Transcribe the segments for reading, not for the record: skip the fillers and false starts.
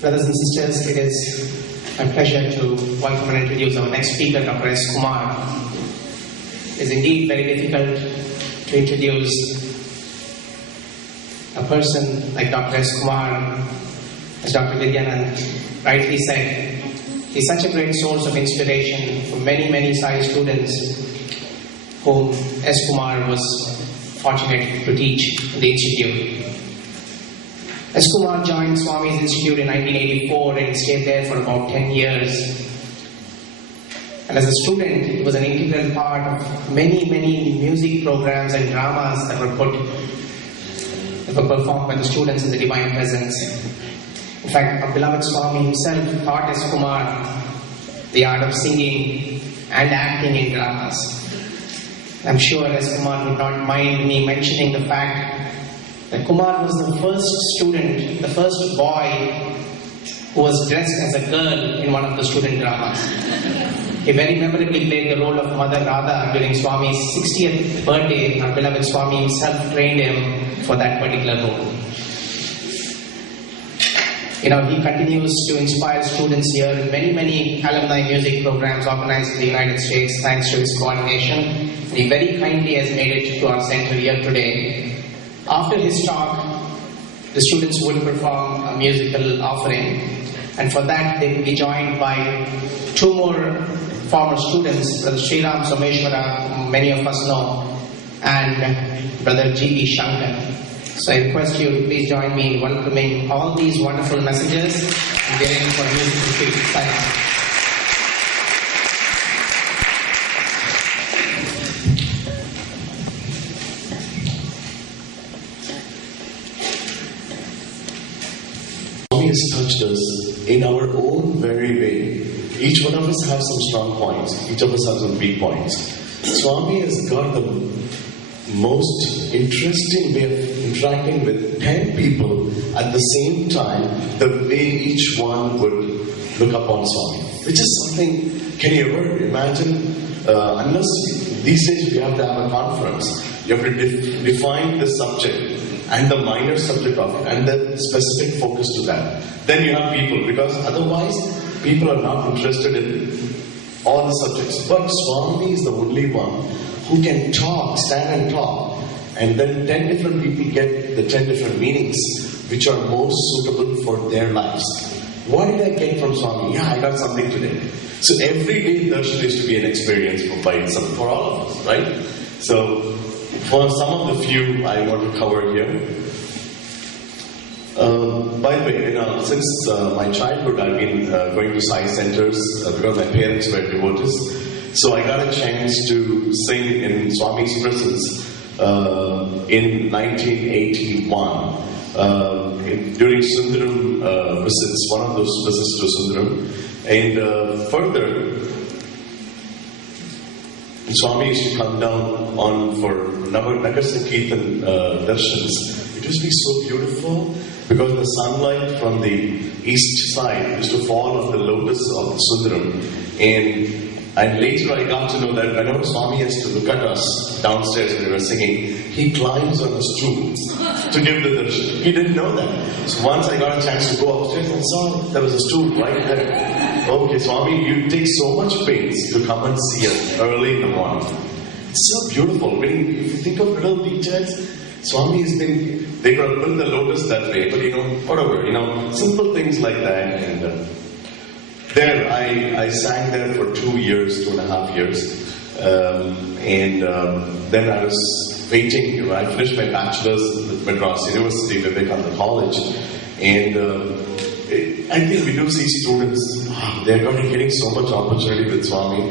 Brothers and sisters, it is my pleasure to welcome and introduce our next speaker, Dr. S. Kumar. It is indeed very difficult to introduce a person like Dr. S. Kumar. As Dr. Vidyanand rightly said, he is such a great source of inspiration for many Sai students whom S. Kumar was fortunate to teach in the institute. S. Kumar joined Swami's Institute in 1984 and stayed there for about 10 years. And as a student, he was an integral part of many music programs and dramas that were performed by the students in the Divine Presence. In fact, our beloved Swami himself taught S. Kumar the art of singing and acting in dramas. I'm sure S. Kumar would not mind me mentioning the fact that Kumar was the first student, the first boy who was dressed as a girl in one of the student dramas. He very memorably played the role of Mother Radha during Swami's 60th birthday. Our beloved Swami himself trained him for that particular role. He continues to inspire students here in many alumni music programs organized in the United States thanks to his coordination. He very kindly has made it to our center here today. After his talk, the students will perform a musical offering, and for that they will be joined by two more former students, Brother Sriram Someshwara, whom many of us know, and Brother G.B. Shankar. So I request you to please join me in welcoming all these wonderful messages and getting for musical treat. Thank you. Swami has touched us in our own very way. Each one of us has some strong points. Each of us has some weak points. Swami has got the most interesting way of interacting with 10 people at the same time, the way each one would look upon Swami. Which is something, can you ever imagine? Unless these days we have to have a conference, you have to define the subject and the minor subject of it and the specific focus to that. Then you have people, because otherwise people are not interested in all the subjects. But Swami is the only one who can talk, stand and talk, and then 10 different people get the 10 different meanings which are most suitable for their lives. What did I get from Swami? Yeah, I got something today. So every day darshan is to be an experience for all of us, right? So for some of the few I want to cover here. By the way, since my childhood I've been going to Sai centers because my parents were devotees. So I got a chance to sing in Swami's presence in 1981 during Sundaram visits, one of those visits to Sundaram. And further, Swami used to come down on for Nagar Sankirtan darshans. It used to be so beautiful because the sunlight from the east side used to fall on the lotus of Sundaram. And later I got to know that whenever Swami has to look at us downstairs when we were singing, he climbs on a stool to give the darshan. He didn't know that. So once I got a chance to go upstairs and saw there was a stool right there. Okay, Swami, you take so much pains to come and see us early in the morning. It's so beautiful. If you think of little details, Swami has been, they could have built the lotus that way, but whatever, simple things like that. And there, I sang there for 2 years, 2.5 years. Then I was waiting, I finished my bachelor's at Madras University, Vivekananda College. And I think we do see students, they're getting so much opportunity with Swami.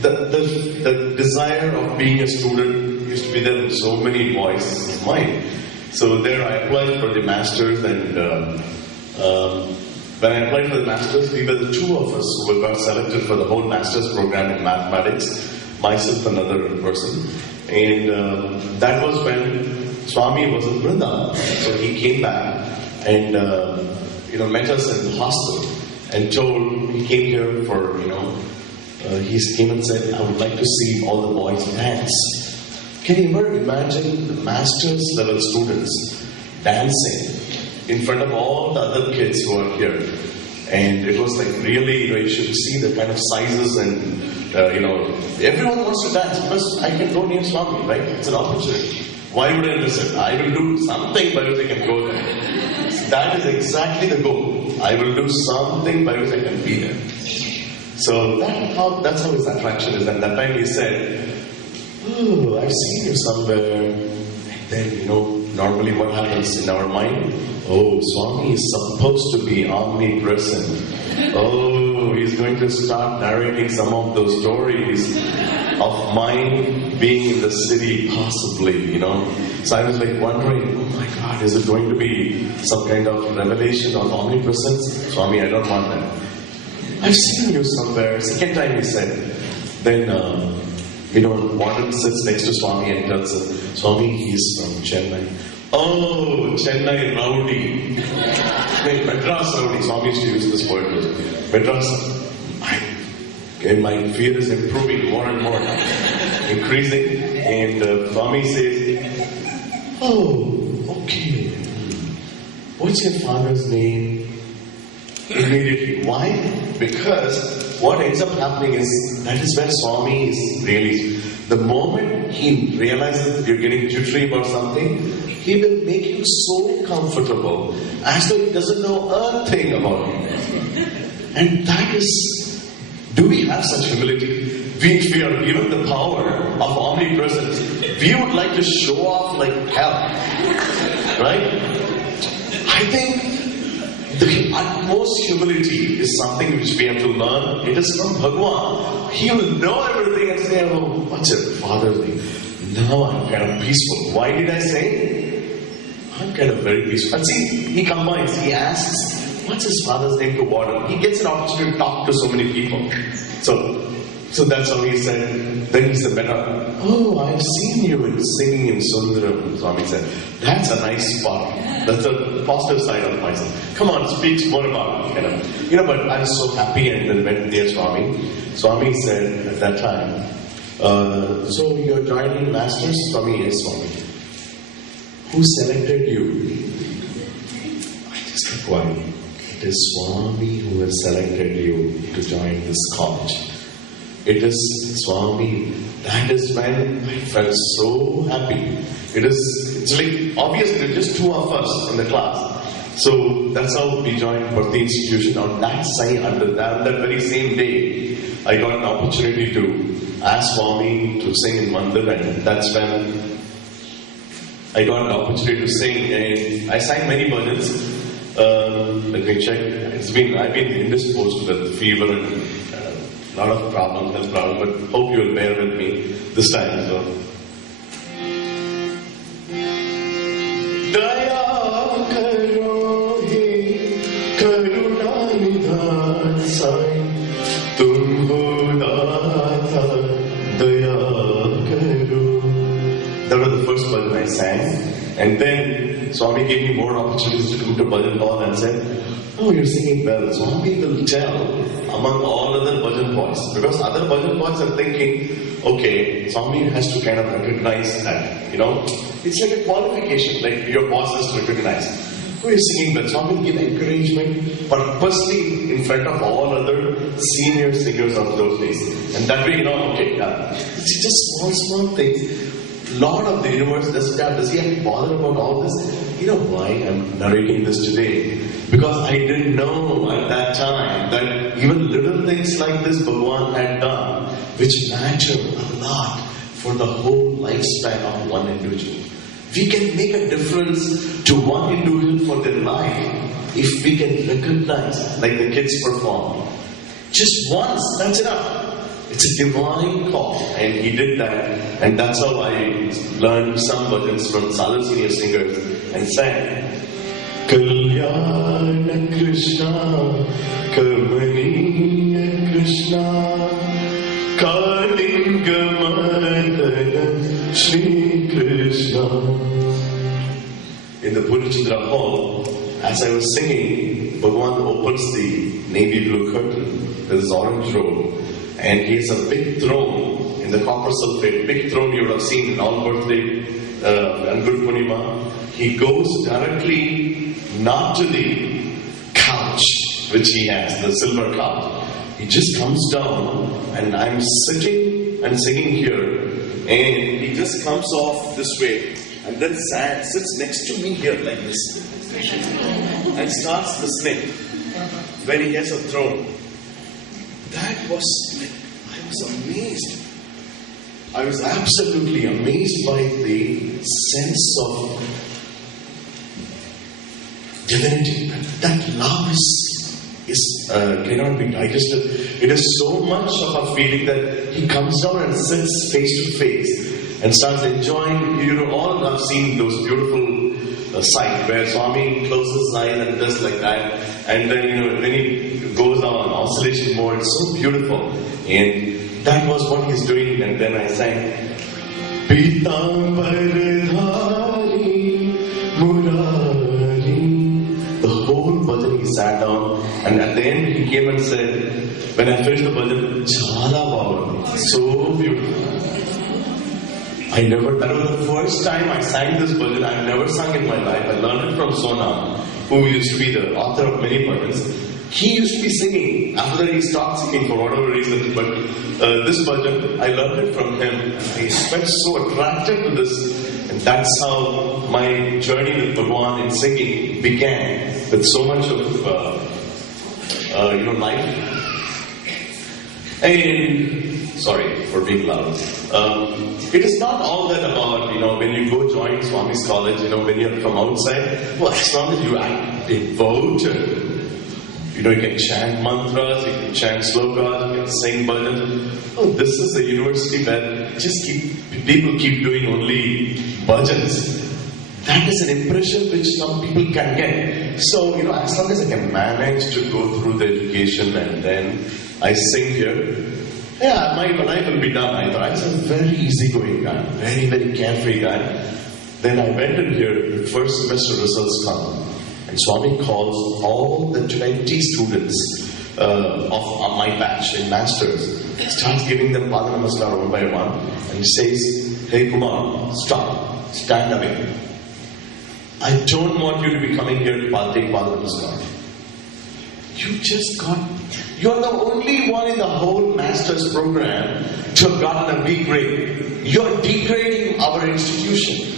The desire of being a student used to be there with so many boys of mine. So there I applied for the masters, and when I applied for the masters, we were the two of us who got selected for the whole master's program in mathematics, myself and another person. And that was when Swami was in Vrindavan. So he came back and met us in the hostel and told, he came here for, he came and said, I would like to see all the boys dance. Can you ever imagine the master's level students dancing in front of all the other kids who are here. And it was like really, you should see the kind of sizes and, everyone wants to dance because I can go near Swami, right? It's an opportunity. Why would I listen? I will do something by which I can go there. That is exactly the goal. I will do something by which I can be there. So that's how his attraction is. And that time he said, "Oh, I've seen you somewhere." And then, normally what happens in our mind? Oh, Swami is supposed to be omnipresent. Oh, he's going to start narrating some of those stories of mine being in the city, possibly, So I was like wondering, oh my God, is it going to be some kind of revelation of omnipresence? Swami, I don't want that. I've seen you somewhere. Second time he said. Then, Warden sits next to Swami and tells him, Swami, he's from Chennai. Oh, Chennai rowdy. Madras rowdy. Swami used to use this word. Madras. My fear is improving more and more now. Increasing. And Swami says, oh, okay. What's your father's name? Immediately. Why? Because what ends up happening is, that is where Swami is really. The moment he realizes that you're getting jittery about something, he will make you so comfortable as though he doesn't know a thing about you. And that is, do we have such humility? We are given the power of omnipresence. We would like to show off like hell. Right? I think the utmost humility is something which we have to learn. It is from Bhagavan. He will know everything and say, oh, what's your father's name? Now I'm kind of peaceful. Why did I say? I'm kind of very peaceful. And see, he combines, he asks, what's his father's name to Warden? He gets an opportunity to talk to so many people. So that's how he said. Then he said, oh, I've seen you singing in Sundaram. Swami said, that's a nice spot. That's a positive side of myself. Come on, speak more about it. But I was so happy and then went near Swami. Swami said at that time, so you're joining masters? Swami, yes, Swami. Who selected you? I just kept quiet. It is Swami who has selected you to join this college. It is Swami. That is when I felt so happy. It's like, obviously, there are just two of us in the class. So that's how we joined Bhakti Institution. On that side, on that very same day, I got an opportunity to ask Swami to sing in Mandir, and that's when I got an opportunity to sing. And I sang many bhajans. Let me check. I've been indisposed with fever and a lot of health problems, but hope you will bear with me this time. So. Daya karo he karuna nidhan sai tumho data daya karo. That was the first bhajan I sang, and then Swami gave me more opportunities to come to bhajan hall and said, oh, you're singing well. Swami will tell among all other bhajan boys. Because other bhajan boys are thinking, okay, Swami has to kind of recognize that, It's like a qualification, like your boss has to recognize. Oh, you're singing well. Swami will give encouragement purposely in front of all other senior singers of those days. And that way, it's just small things. Lord of the universe, does he have to bother about all this? You know why I'm narrating this today? Because I didn't know at that time that even little things like this Bhagavan had done, which matter a lot for the whole lifespan of one individual. We can make a difference to one individual for their life if we can recognize, like the kids perform. Just once, that's enough. It's a divine call, and he did that, and that's how I learned some bhajans from other senior singers and sang. Kalyana Krishna, Kamaniya Krishna, Kalingamadana Shri Krishna. In the Purachindra hall, as I was singing, Bhagavan opens the navy blue curtain, there's this orange robe, and he has a big throne in the copper sulphate, big throne you would have seen in all birthday and Guru Purnima. He goes directly not to the couch which he has, the silver couch. He just comes down, and I'm sitting and singing here, and he just comes off this way, and then sits next to me here like this, and starts listening when he has a throne. That was, I was amazed. I was absolutely amazed by the sense of divinity. That love cannot be digested. It is so much of a feeling that he comes down and sits face to face and starts enjoying. All have seen those beautiful sight where Swami closes his eyes and does like that, and then when he goes on oscillation mode, it's so beautiful. And that was what he's doing. And then I sang Pitambar Dhari Murari. The whole bhajan he sat down, and at the end he came and said, when I finished the bhajan, Chala Bhavani, so beautiful. That was the first time I sang this bhajan. I've never sung in my life. I learned it from Sona, who used to be the author of many bhajans. He used to be singing. After that, he stopped singing for whatever reason. But this bhajan, I learned it from him. I felt so attracted to this. And that's how my journey with Bhagwan in singing began, with so much of life. And sorry for being loud. It is not all that about, when you go join Swami's college, when you're from outside, well, as long as you act devoted. You can chant mantras, you can chant slokas, you can sing bhajans. Oh, this is a university where people keep doing only bhajans. That is an impression which some people can get. So, as long as I can manage to go through the education and then I sing here, my life will be done. I thought I was a very easygoing guy, very, very carefree guy. Then I went in here, the first semester results come. And Swami calls all the 20 students of my batch in masters, starts giving them Pada Namaskar one by one, and he says, hey Kumar, stop, stand away. I don't want you to be coming here to take Pada Namaskar. You're the only one in the whole master's program to have gotten a B grade. You're degrading our institution.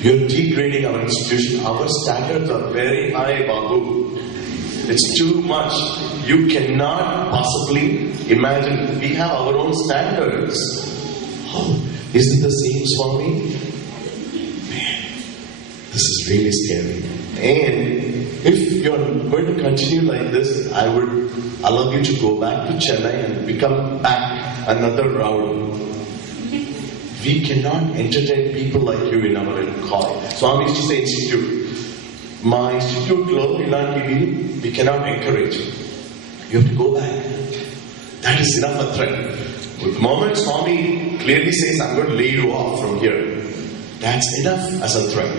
You're degrading our institution. Our standards are very high, Babu. It's too much. You cannot possibly imagine. We have our own standards. Oh, is it the same, Swami? Man, this is really scary. And if you're going to continue like this, I would allow you to go back to Chennai and become back another round. We cannot entertain people like you in our college. Swami used to say institute. My institute, we cannot encourage. You have to go back. That is enough a threat. With the moment Swami clearly says, I'm going to lay you off from here, that's enough as a threat.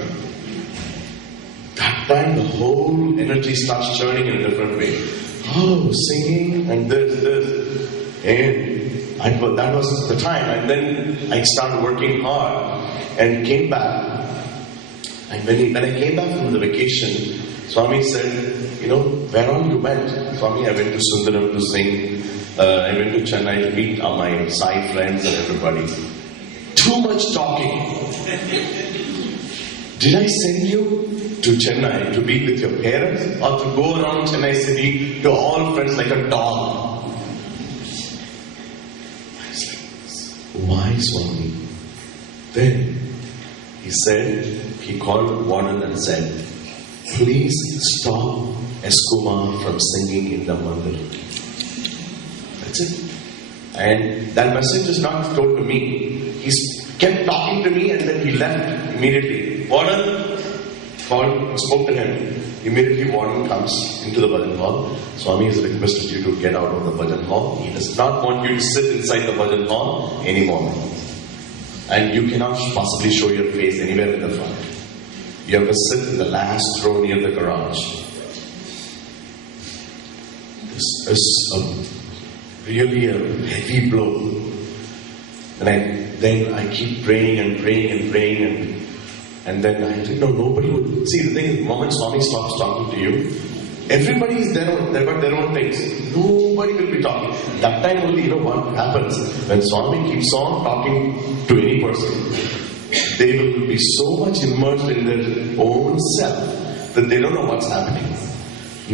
That time the whole energy starts churning in a different way. Oh, singing and this. And that was the time. And then I started working hard and came back. And when I came back from the vacation, Swami said, where all you went? Swami, I went to Sundaram to sing. I went to Chennai to meet my Sai friends and everybody. Too much talking. Did I send you to Chennai to be with your parents, or to go around Chennai city to all friends like a dog? I was like, why, Swami? Then he called Warden and said, please stop S. Kumar from singing in the mandir. That's it. And that message is not told to me. He kept talking to me and then he left immediately. Warden spoke to him. Immediately Warden comes into the bhajan hall. Swami has requested you to get out of the bhajan hall. He does not want you to sit inside the bhajan hall anymore. And you cannot possibly show your face anywhere in the front. You have to sit in the last row near the garage. This is really a heavy blow. And then I keep praying and praying and praying, And then I didn't know, nobody would. See, the thing is, the moment Swami stops talking to you, everybody is there, they've got their own things. Nobody will be talking. That time only, what happens when Swami keeps on talking to any person, they will be so much immersed in their own self that they don't know what's happening.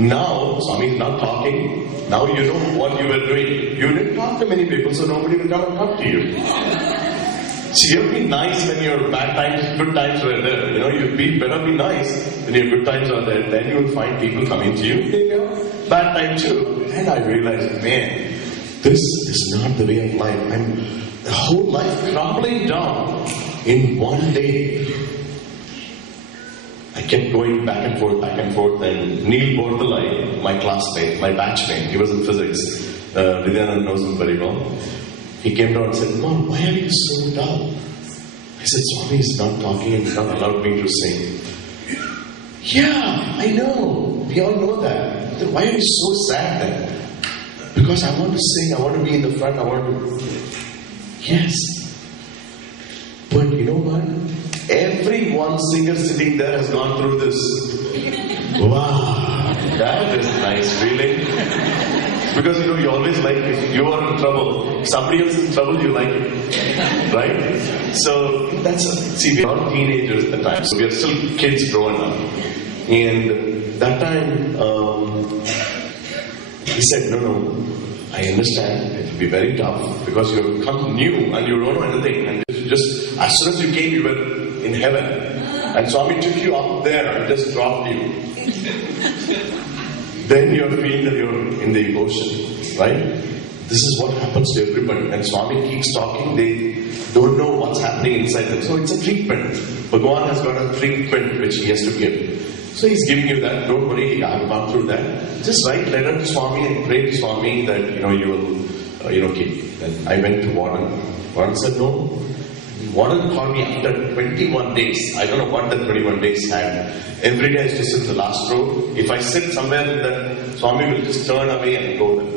Now, Swami is not talking. Now you know what you were doing. You didn't talk to many people, so nobody will come and talk to you. So you have to be nice when your bad times, good times were there. You better be nice when your good times are there. Then you will find people coming to you. They have bad time too. And I realized, man, this is not the way of life. The whole life crumbling down in one day. I kept going back and forth, and Neil Bordalai, my classmate, my batchmate, he was in physics. Vidyanand knows him very well. He came down and said, Mom, why are you so dull? I said, Swami is not talking and not allowed me to sing. Yeah, I know. We all know that. Then why are you so sad then? Because I want to sing, I want to be in the front, I want to... Yes. But you know what? Every one singer sitting there has gone through this. Wow, that is a nice feeling. Because you always like, if you are in trouble, if somebody else is in trouble, you like it. Right? So see, we are all teenagers at the time, so we are still kids growing up. And that time, he said, no, I understand, it will be very tough because you have come new and you don't know anything. And just as soon as you came, you were in heaven. And Swami took you up there and just dropped you. Then you're feeling that you're in the ocean, right? This is what happens to everybody. And Swami keeps talking, they don't know what's happening inside them. So it's a treatment. Bhagavan has got a treatment which he has to give. So he's giving you that. Don't worry, I've gone through that. Just write letter to Swami and pray to Swami that you will keep. And I went to Warren. Warren said no. Warren called me after 21 days. I don't know what that 21 days had. Every day I used to sit in the last row. If I sit somewhere, then Swami will just turn away and go there.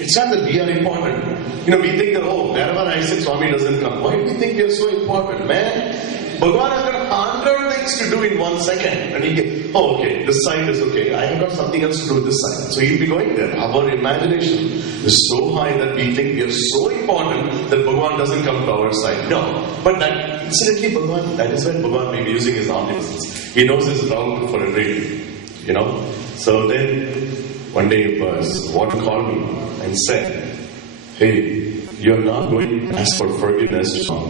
It's not that we are important. We think that, wherever I sit, Swami doesn't come. Why do we think we are so important? Man, Bhagavan has got 100 things to do in 1 second. And he gets, okay, this side is okay. I have got something else to do with this side. So he'll be going there. Our imagination is so high that we think we are so important that Bhagavan doesn't come to our side. No. But that, incidentally, Bhagavan, that is when Bhagavan may be using his omniscience. He knows his route for everything. So then, one day, Warren called me and said, hey, you're not going to ask for forgiveness to Swami.